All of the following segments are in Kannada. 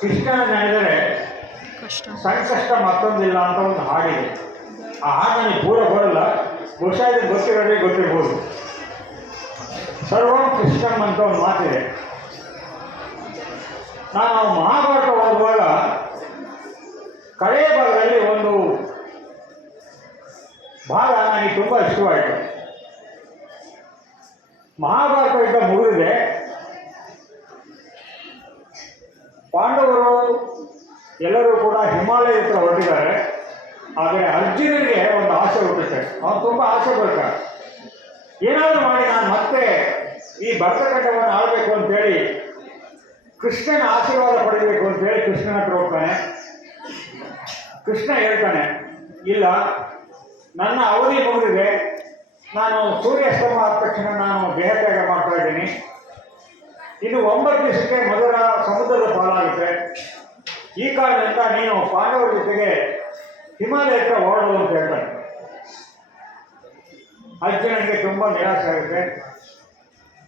ಕೃಷ್ಣ ನಡೆದರೆ ಸಂಕಷ್ಟ ಮತ್ತೊಂದಿಲ್ಲ ಅಂತ ಒಂದು ಹಾಡಿದೆ. ಆ ಹಾಡು ನನಗೆ ಪೂರ ಬರಲ್ಲ, ಬಹುಶಃ ಇದು ಗೊತ್ತಿರೋದೇ ಗೊತ್ತಿರ್ಬೋದು. ಸರ್ವಂ ಕೃಷ್ಣಂ ಅಂತ ಒಂದು ಮಾತಿದೆ. ನಾನು ಮಹಾಭಾರತ ಓದುವಾಗ ಕಡೆಯ ಭಾಗದಲ್ಲಿ ಒಂದು ಭಾಗ ನನಗೆ ತುಂಬ ಇಷ್ಟವಾಯಿತು. ಮಹಾಭಾರತ ಯುದ್ಧ ಮುಗಿದಿದೆ, ಪಾಂಡವರು ಎಲ್ಲರೂ ಕೂಡ ಹಿಮಾಲಯ ಹತ್ರ ಹೊರಟಿದ್ದಾರೆ. ಆದರೆ ಅರ್ಜುನನಿಗೆ ಒಂದು ಆಸೆ ಹುಟ್ಟುತ್ತೆ. ಅವನು ತುಂಬ ಆಸೆ ಬರ್ತಾರೆ, ಏನಾದರೂ ಮಾಡಿ ನಾನು ಮತ್ತೆ ಈ ಭರತಖಂಡವನ್ನು ಆಳಬೇಕು ಅಂತೇಳಿ ಕೃಷ್ಣನ ಆಶೀರ್ವಾದ ಪಡೆಯಬೇಕು ಅಂತೇಳಿ ಕೃಷ್ಣನ ಹತ್ರ ಹೋಗ್ತಾನೆ. ಕೃಷ್ಣ ಹೇಳ್ತಾನೆ, ಇಲ್ಲ, ನನ್ನ ಅವಧಿ ಮುಗಿದಿದೆ, ನಾನು ಸೂರ್ಯಾಸ್ತಮ ಆದ ತಕ್ಷಣ ನಾನು ದೇಹತ್ಯಾಗ ಮಾಡ್ತಾ ಇದ್ದೀನಿ. ಇನ್ನು 9 ದಿವಸಕ್ಕೆ ಮಧುರ ಸಮುದ್ರದ ಪಾಲಾಗುತ್ತೆ. ಈ ಕಾರಣದಿಂದ ನೀನು ಪಾಂಡವರ ಜೊತೆಗೆ ಹಿಮಾಲಯಕ್ಕೆ ಹೊರಡು ಅಂತ ಹೇಳ್ತಾನೆ. ಅರ್ಜುನನಿಗೆ ತುಂಬ ನಿರಾಸೆ ಆಗುತ್ತೆ.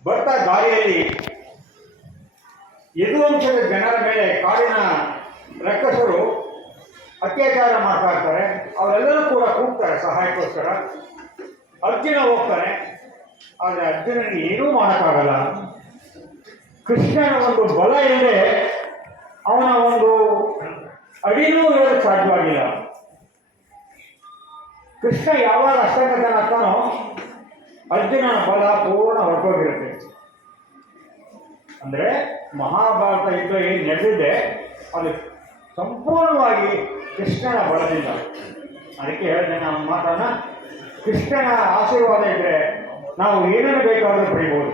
ಬರ್ತಾ ದಾರಿಯಲ್ಲಿ ಯದುವಂಶದ ಜನರ ಮೇಲೆ ಕಾಡಿನ ರಕ್ಕಸರು ಅತ್ಯಾಚಾರ ಮಾಡ್ತಾ ಇರ್ತಾರೆ. ಅವರೆಲ್ಲರೂ ಕೂಡ ಕೂಗ್ತಾರೆ ಸಹಾಯಕ್ಕೋಸ್ಕರ. ಅರ್ಜುನ ಹೋಗ್ತಾನೆ, ಆದರೆ ಅರ್ಜುನನಿಗೆ ಏನೂ ಮಾಡೋಕ್ಕಾಗಲ್ಲ. ಕೃಷ್ಣನ ಒಂದು ಬಲ ಇಲ್ಲದೆ ಅವನ ಒಂದು ಅಡಿನೂ ಹೇಳಕ್ಕೆ ಸಾಧ್ಯವಾಗಿಲ್ಲ. ಕೃಷ್ಣ ಯಾವಾಗ ಅಷ್ಟಂಗತನ ಆಗ್ತಾನೋ ಅರ್ಜುನನ ಬಲ ಪೂರ್ಣ ಹೊರಟೋಗಿರುತ್ತೆ. ಅಂದರೆ ಮಹಾಭಾರತ ಯುದ್ಧ ಏನು ನಡೆದಿದೆ ಅದು ಸಂಪೂರ್ಣವಾಗಿ ಕೃಷ್ಣನ ಬಲದಿಂದ. ಅದಕ್ಕೆ ಹೇಳಿದೆ ನಾವು ಮಾತನ್ನ, ಕೃಷ್ಣನ ಆಶೀರ್ವಾದ ಇದ್ದರೆ ನಾವು ಏನನ್ನು ಬೇಕಾದರೂ ಪಡಿಬೋದು.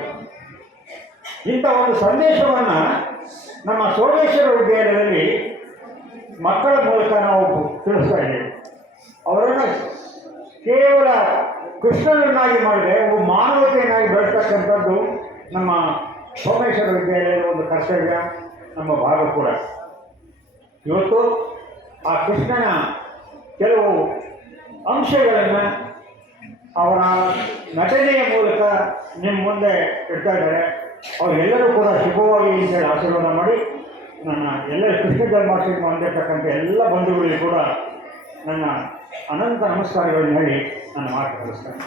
ಇಂಥ ಒಂದು ಸಂದೇಶವನ್ನು ನಮ್ಮ ಸೋಮೇಶ್ವರ ವಿದ್ಯಾಲಯದಲ್ಲಿ ಮಕ್ಕಳ ಮೂಲಕ ನಾವು ತಿಳಿಸ್ತಾ ಇದ್ದೇವೆ. ಅವರನ್ನು ಕೇವಲ ಕೃಷ್ಣನನ್ನಾಗಿ ಮಾಡದೆ ಒಬ್ಬ ಮಾನವತೆಯನ್ನಾಗಿ ಬೆಳೆಸ್ತಕ್ಕಂಥದ್ದು ನಮ್ಮ ಸೋಮೇಶ್ವರ ವಿದ್ಯಾಲಯದ ಒಂದು ಕರ್ತವ್ಯ, ನಮ್ಮ ಭಾಗ ಕೂಡ. ಇವತ್ತು ಆ ಕೃಷ್ಣನ ಕೆಲವು ಅಂಶಗಳನ್ನು ಅವರ ನಟನೆಯ ಮೂಲಕ ನಿಮ್ಮ ಮುಂದೆ ಇಡ್ತಾ ಇದ್ದಾರೆ. ಅವರೆಲ್ಲರೂ ಕೂಡ ಶುಭವಾಗಿ ಅಂತೇಳಿ ಆಶೀರ್ವಾದ ಮಾಡಿ, ನನ್ನ ಎಲ್ಲ ಕೃಷ್ಣ ಜನ್ಮಾಷ್ಟಮಿ ಹೊಂದಿರತಕ್ಕಂಥ ಎಲ್ಲ ಬಂಧುಗಳಿಗೂ ಕೂಡ ನನ್ನ ಅನಂತ ನಮಸ್ಕಾರಗಳನ್ನು ಹೇಳಿ ನನ್ನ ಮಾತು ಕಳಿಸ್ತೇನೆ.